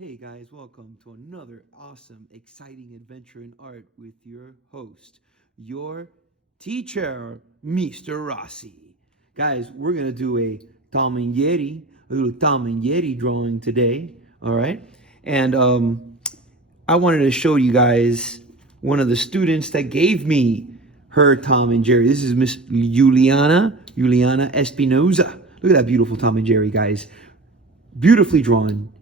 Hey guys, welcome to another awesome, exciting adventure in art with your host, your teacher, Mr. Rossi. Guys, we're gonna do a little Tom and Jerry drawing today. All right, and I wanted to show you guys one of the students that gave me her Tom and Jerry. This is Miss Juliana Espinoza. Look at that beautiful Tom and Jerry, guys. Beautifully drawn,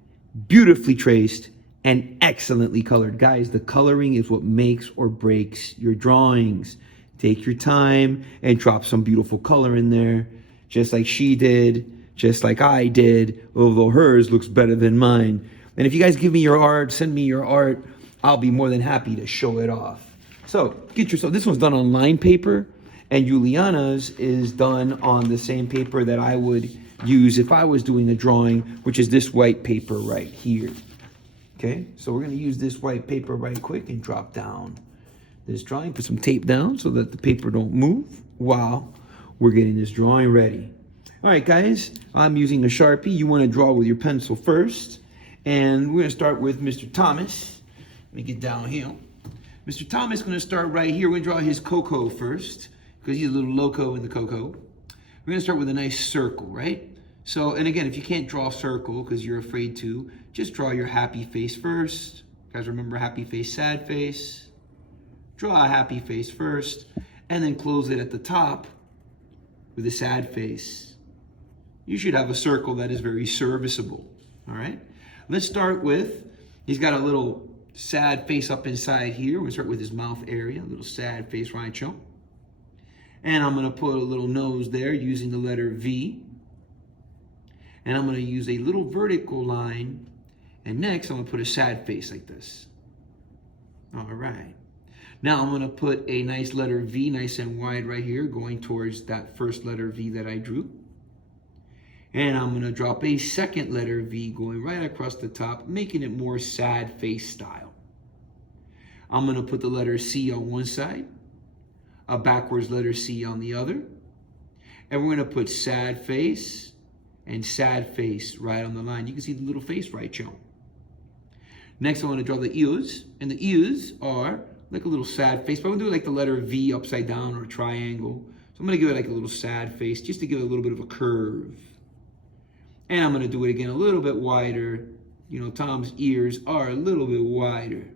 beautifully traced, and excellently colored. Guys, the coloring is what makes or breaks your drawings. Take your time and drop some beautiful color in there, just like she did, just like I did, although hers looks better than mine. And if you guys give me your art, send me your art, I'll be more than happy to show it off. So get yourself, this one's done on lined paper, and Juliana's is done on the same paper that I would use if I was doing a drawing, which is this white paper right here. Okay, so we're gonna use this white paper right quick and drop down this drawing, put some tape down so that the paper don't move while we're getting this drawing ready. All right, guys, I'm using a Sharpie. You wanna draw with your pencil first, and we're gonna start with Mr. Thomas. Let me get down here. Mr. Thomas is gonna start right here. We're gonna draw his cocoa first, because he's a little loco in the cocoa. We're gonna start with a nice circle, right? So, and again, if you can't draw a circle because you're afraid to, just draw your happy face first. Guys, remember happy face, sad face. Draw a happy face first, and then close it at the top with a sad face. You should have a circle that is very serviceable, all right? Let's start with, he's got a little sad face up inside here. We're gonna start with his mouth area, a little sad face right show. And I'm gonna put a little nose there using the letter V. And I'm gonna use a little vertical line. And next I'm gonna put a sad face like this. All right. Now I'm gonna put a nice letter V, nice and wide right here, going towards that first letter V that I drew. And I'm gonna drop a second letter V going right across the top, making it more sad face style. I'm gonna put the letter C on one side, a backwards letter C on the other. And we're gonna put sad face and sad face right on the line. You can see the little face right shown. Next, I want to draw the ears, and the ears are like a little sad face, but I'm gonna do it like the letter V upside down or a triangle. So I'm gonna give it like a little sad face just to give it a little bit of a curve. And I'm gonna do it again a little bit wider. You know, Tom's ears are a little bit wider.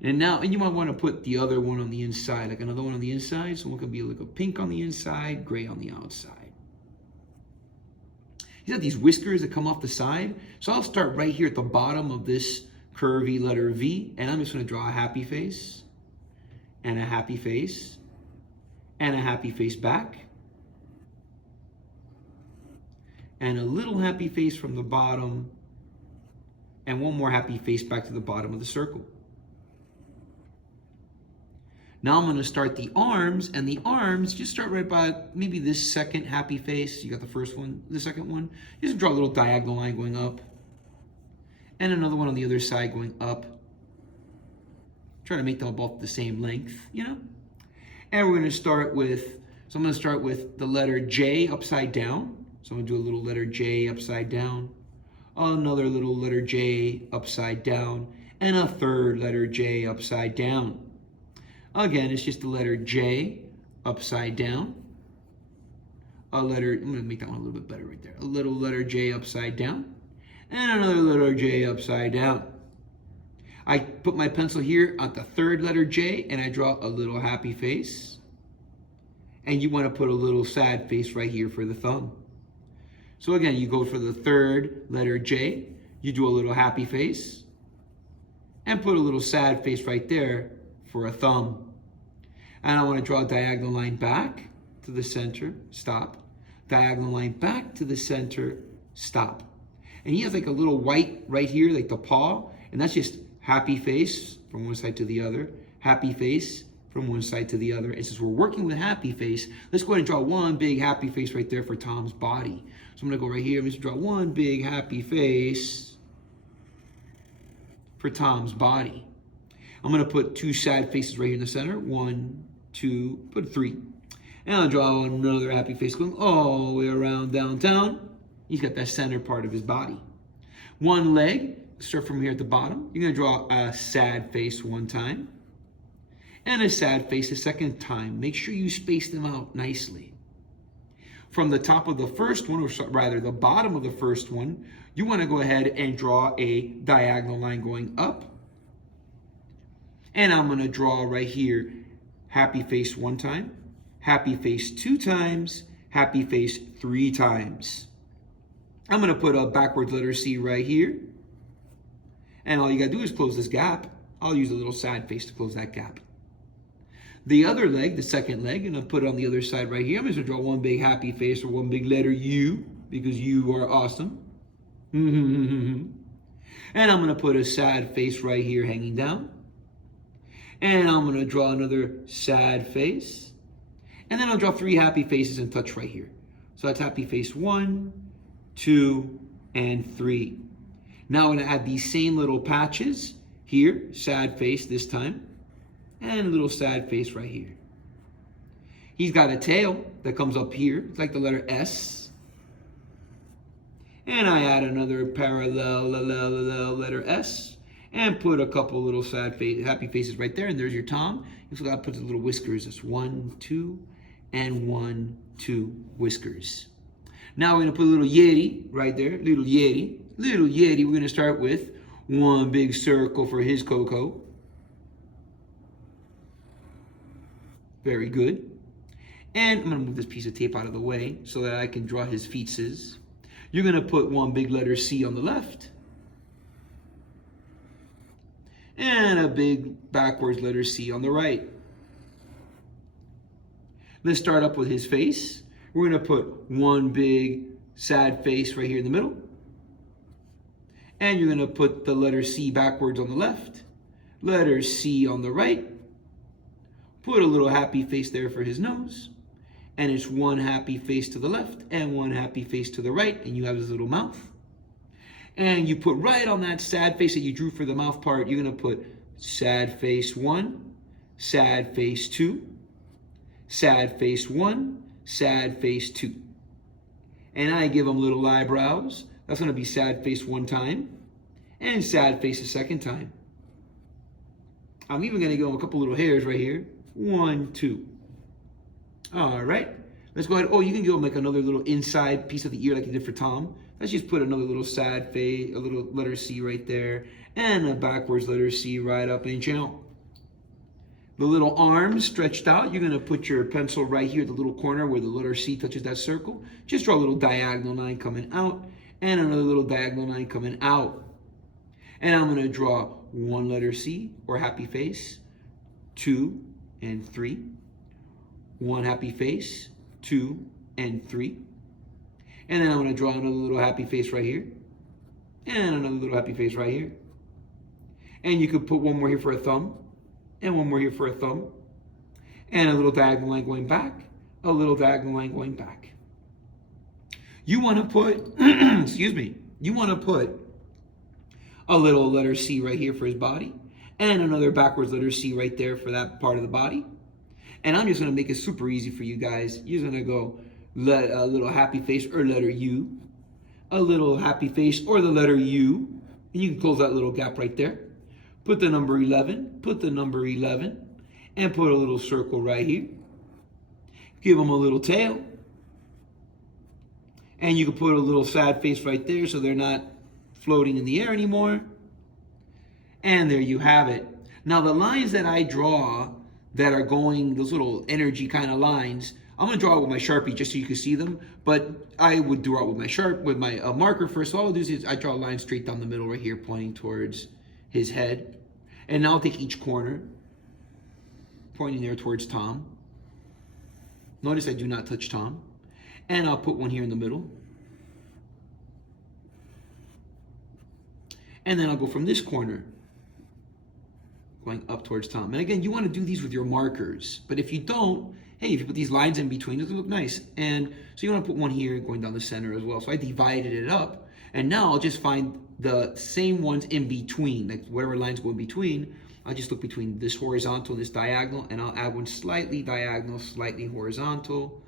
And now, and you might want to put the other one on the inside, like another one on the inside. So one could be like a pink on the inside, gray on the outside. He's got these whiskers that come off the side. So I'll start right here at the bottom of this curvy letter V, and I'm just gonna draw a happy face, and a happy face, and a happy face back, and a little happy face from the bottom, and one more happy face back to the bottom of the circle. Now I'm gonna start the arms, and the arms, just start right by maybe this second happy face. You got the first one, the second one. Just draw a little diagonal line going up. And another one on the other side going up. Try to make them both the same length, you know? And we're gonna start with, so I'm gonna start with the letter J upside down. So I'm gonna do a little letter J upside down. Another little letter J upside down. And a third letter J upside down. Again, it's just the letter J upside down. I'm gonna make that one a little bit better right there. A little letter J upside down. And another letter J upside down. I put my pencil here at the third letter J and I draw a little happy face. And you wanna put a little sad face right here for the thumb. So again, you go for the third letter J, you do a little happy face, and put a little sad face right there for a thumb. And I want to draw a diagonal line back to the center, stop. Diagonal line back to the center, stop. And he has like a little white right here, like the paw, and that's just happy face from one side to the other, happy face from one side to the other. And since we're working with happy face, let's go ahead and draw one big happy face right there for Tom's body. So I'm gonna go right here, I'm just draw one big happy face for Tom's body. I'm gonna put two sad faces right here in the center. 1, 2, put 3. And I'll draw another happy face going all the way around downtown. He's got that center part of his body. One leg start from here at the bottom. You're going to draw a sad face one time and a sad face a second time. Make sure you space them out nicely. From the top of the first one, or rather the bottom of the first one, you want to go ahead and draw a diagonal line going up. And I'm going to draw right here, happy face one time, happy face two times, happy face three times. I'm going to put a backwards letter C right here. And all you got to do is close this gap. I'll use a little sad face to close that gap. The other leg, the second leg, I'm going to put it on the other side right here. I'm just going to draw one big happy face or one big letter U, because you are awesome. And I'm going to put a sad face right here hanging down. And I'm going to draw another sad face. And then I'll draw three happy faces and touch right here. So that's happy face 1, 2, and 3. Now I'm going to add these same little patches here, sad face this time. And a little sad face right here. He's got a tail that comes up here. It's like the letter S. And I add another parallel letter S. And put a couple little happy faces right there. And there's your Tom. You also got to put the little whiskers. That's 1, 2, and 1, 2 whiskers. Now we're going to put a little Yeti right there. Little Yeti. Little Yeti. We're going to start with one big circle for his Coco. Very good. And I'm going to move this piece of tape out of the way so that I can draw his feetses. You're going to put one big letter C on the left. And a big backwards letter C on the right. Let's start up with his face. We're going to put one big sad face right here in the middle. And you're going to put the letter C backwards on the left. Letter C on the right. Put a little happy face there for his nose. And it's one happy face to the left and one happy face to the right. And you have his little mouth. And you put right on that sad face that you drew for the mouth part, you're going to put sad face 1, sad face 2, sad face 1, sad face 2. And I give him little eyebrows. That's going to be sad face one time and sad face a second time. I'm even going to give him a couple little hairs right here. 1, 2. All right. Let's go ahead. Oh, you can give him like another little inside piece of the ear like you did for Tom. Let's just put another little sad face, a little letter C right there, and a backwards letter C right up in channel. The little arms stretched out, you're going to put your pencil right here at the little corner where the letter C touches that circle. Just draw a little diagonal line coming out, and another little diagonal line coming out. And I'm going to draw one letter C, or happy face, 2 and 3. One happy face, 2 and 3. And then I'm going to draw another little happy face right here. And another little happy face right here. And you could put one more here for a thumb. And one more here for a thumb. And a little diagonal line going back. A little diagonal line going back. You want to put, excuse me, you want to put a little letter C right here for his body. And another backwards letter C right there for that part of the body. And I'm just going to make it super easy for you guys. You're going to go a little happy face or letter U, a little happy face or the letter U, and you can close that little gap right there. Put the number 11, put the number 11, and put a little circle right here. Give them a little tail. And you can put a little sad face right there so they're not floating in the air anymore. And there you have it. Now the lines that I draw that are going, those little energy kind of lines, I'm going to draw it with my Sharpie just so you can see them, but I would draw it with my marker first. So all I'll do is I draw a line straight down the middle right here pointing towards his head. And now I'll take each corner, pointing there towards Tom. Notice I do not touch Tom. And I'll put one here in the middle. And then I'll go from this corner, going up towards Tom. And again, you want to do these with your markers, but if you don't, hey, if you put these lines in between, it'll look nice. And so you want to put one here going down the center as well. So I divided it up. And now I'll just find the same ones in between, like whatever lines go in between. I'll just look between this horizontal and this diagonal, and I'll add one slightly diagonal, slightly horizontal.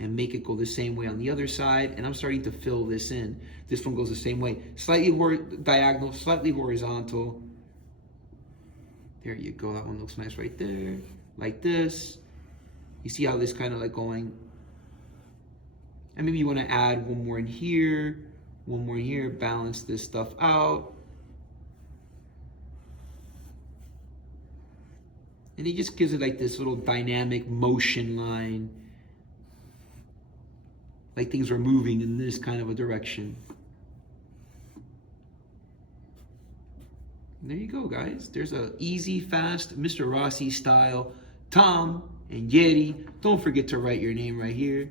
and make it go the same way on the other side. And I'm starting to fill this in. This one goes the same way. Slightly diagonal, slightly horizontal. There you go. That one looks nice right there. Like this. You see how this kind of like going. And maybe you want to add one more in here. One more here. Balance this stuff out. And he just gives it like this little dynamic motion line. Like things are moving in this kind of a direction. And there you go, guys. There's a easy, fast, Mr. Rossi style Tom and Jerry. Don't forget to write your name right here.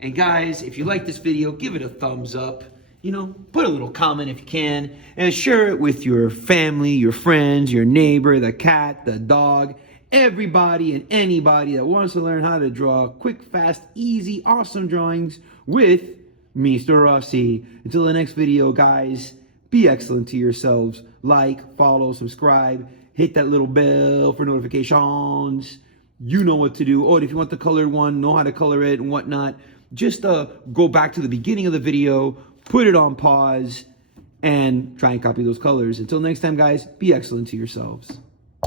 And guys, if you like this video, give it a thumbs up. You know, put a little comment if you can. And share it with your family, your friends, your neighbor, the cat, the dog. Everybody and anybody that wants to learn how to draw quick, fast, easy, awesome drawings with Mr. Rossi. Until the next video, guys, be excellent to yourselves. Like, follow, subscribe, hit that little bell for notifications. You know what to do. Oh, and if you want the colored one, know how to color it and whatnot, just go back to the beginning of the video, put it on pause, and try and copy those colors. Until next time, guys, be excellent to yourselves.